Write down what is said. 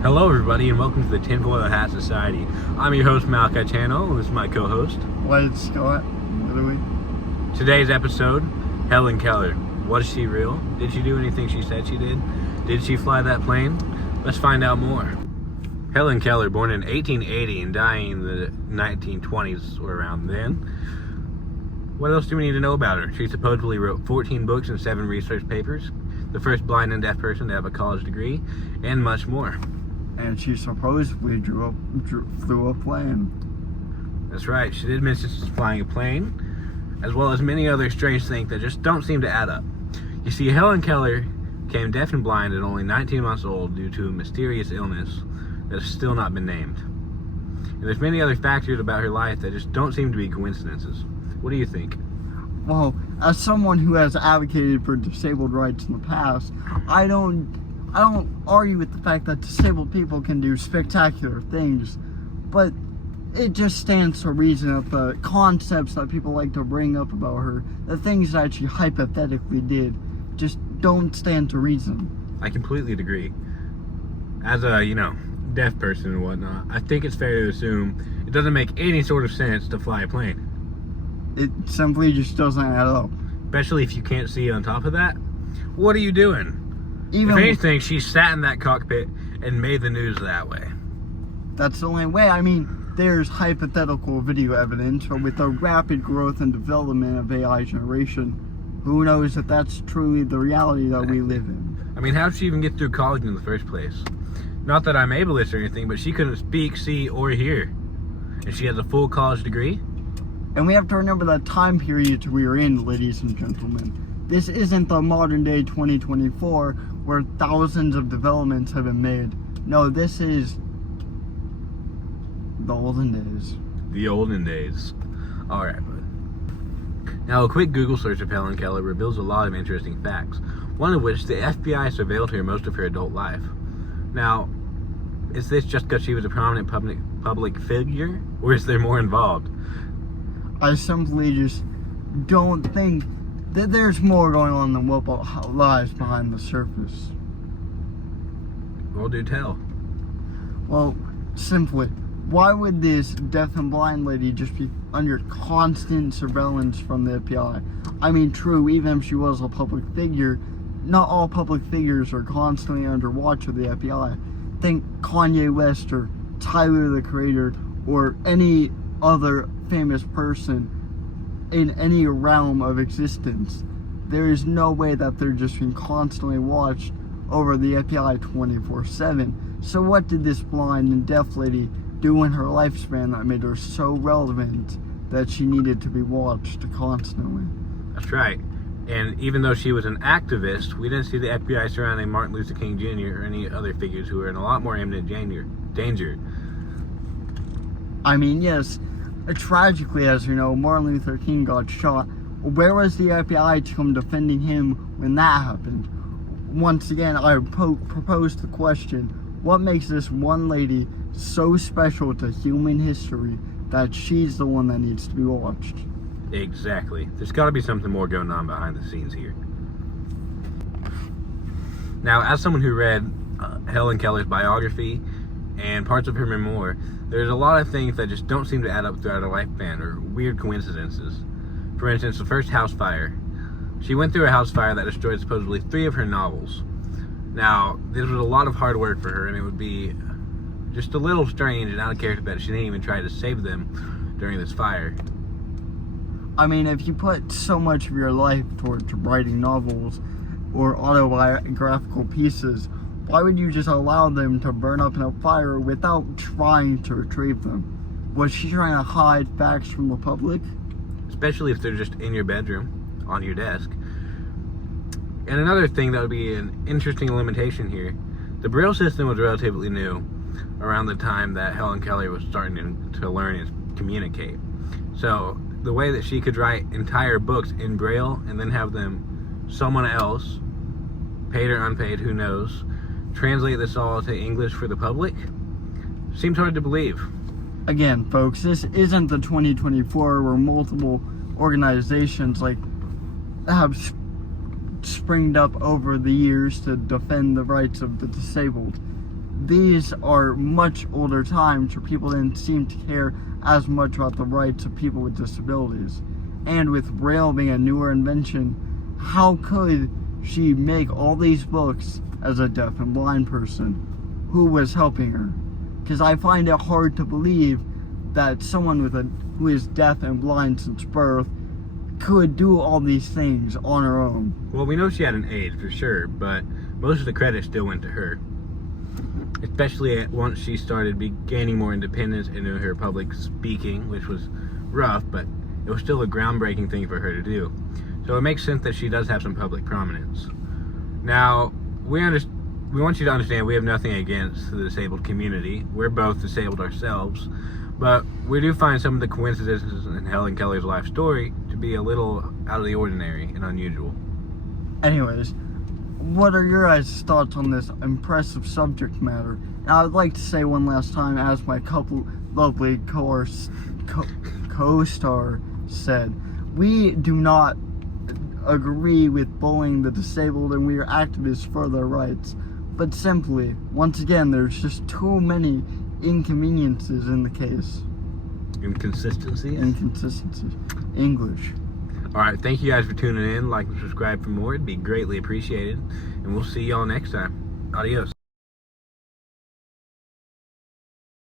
Hello everybody and welcome to the Tinfoil Hat Society. I'm your host Malachi Channel and this is my co-host. Wade Scott, literally. Today's episode, Hellen Keller. Was she real? Did she do anything she said she did? Did she fly that plane? Let's find out more. Hellen Keller, born in 1880 and dying in the 1920s or around then. What else do we need to know about her? She supposedly wrote 14 books and 7 research papers, the first blind and deaf person to have a college degree, and much more. And she supposedly flew a plane. That's right, she did mention flying a plane, as well as many other strange things that just don't seem to add up. You see, Hellen Keller became deaf and blind at only 19 months old due to a mysterious illness that has still not been named. And there's many other factors about her life that just don't seem to be coincidences. What do you think? Well, as someone who has advocated for disabled rights in the past, I don't argue with the fact that disabled people can do spectacular things, but it just stands to reason that the concepts that people like to bring up about her, the things that she hypothetically did, just don't stand to reason. I completely agree. As a, deaf person and whatnot, I think it's fair to assume it doesn't make any sort of sense to fly a plane. It simply just doesn't add up. Especially if you can't see on top of that. What are you doing? If anything, she sat in that cockpit and made the news that way. That's the only way. I mean, there's hypothetical video evidence, but with the rapid growth and development of AI generation, who knows if that's truly the reality that we live in. I mean, how did she even get through college in the first place? Not that I'm ableist or anything, but she couldn't speak, see, or hear. And she has a full college degree? And we have to remember that time period we are in, ladies and gentlemen. This isn't the modern day 2024 where thousands of developments have been made. No, this is the olden days. The olden days. Alright, bud. Now, a quick Google search of Hellen Keller reveals a lot of interesting facts, one of which the FBI surveilled her most of her adult life. Now, is this just because she was a prominent public figure, or is there more involved? I simply just don't think that there's more going on than what lies behind the surface. Well, do tell. Well, simply, why would this deaf and blind lady just be under constant surveillance from the FBI? I mean, true, even if she was a public figure, not all public figures are constantly under watch of the FBI. Think Kanye West or Tyler the Creator or any other famous person in any realm of existence. There is no way that they're just being constantly watched over the FBI 24/7. So what did this blind and deaf lady do in her lifespan that made her so relevant that she needed to be watched constantly? That's right. And even though she was an activist, we didn't see the FBI surrounding Martin Luther King Jr. or any other figures who were in a lot more imminent danger. I mean, yes, tragically, as you know, Martin Luther King got shot. Where was the FBI to come defending him when that happened? Once again, I propose the question, what makes this one lady so special to human history that she's the one that needs to be watched? Exactly. There's got to be something more going on behind the scenes here. Now, as someone who read Hellen Keller's biography and parts of her memoir, there's a lot of things that just don't seem to add up throughout her lifespan, or weird coincidences. For instance, the first house fire. She went through a house fire that destroyed supposedly 3 of her novels. Now, this was a lot of hard work for her, and it would be just a little strange and out of character that she didn't even try to save them during this fire. I mean, if you put so much of your life towards writing novels or autobiographical pieces, why would you just allow them to burn up in a fire without trying to retrieve them? Was she trying to hide facts from the public? Especially if they're just in your bedroom, on your desk. And another thing that would be an interesting limitation here, the Braille system was relatively new around the time that Hellen Keller was starting to learn and communicate. So the way that she could write entire books in Braille and then have them, someone else, paid or unpaid, who knows, translate this all to English for the public, seems hard to believe. Again, folks, this isn't the 2024 where multiple organizations have springed up over the years to defend the rights of the disabled. these are much older times where people didn't seem to care as much about the rights of people with disabilities. And with Braille being a newer invention, how could she make all these books as a deaf and blind person? Who was helping her? Because I find it hard to believe that someone who is deaf and blind since birth could do all these things on her own. Well, we know she had an aide for sure, but most of the credit still went to her. Especially once she started gaining more independence into her public speaking, which was rough, but it was still a groundbreaking thing for her to do. So it makes sense that she does have some public prominence. Now, we want you to understand we have nothing against the disabled community. We're both disabled ourselves, but we do find some of the coincidences in Helen Keller's life story to be a little out of the ordinary and unusual. Anyways, what are your guys' thoughts on this impressive subject matter? And I would like to say one last time, as my lovely co-star said, we do not agree with bullying the disabled, and we are activists for their rights. But simply, once again, there's just too many inconveniences in the case. Inconsistencies? English. Alright, thank you guys for tuning in. Like and subscribe for more. It'd be greatly appreciated. And we'll see y'all next time. Adios.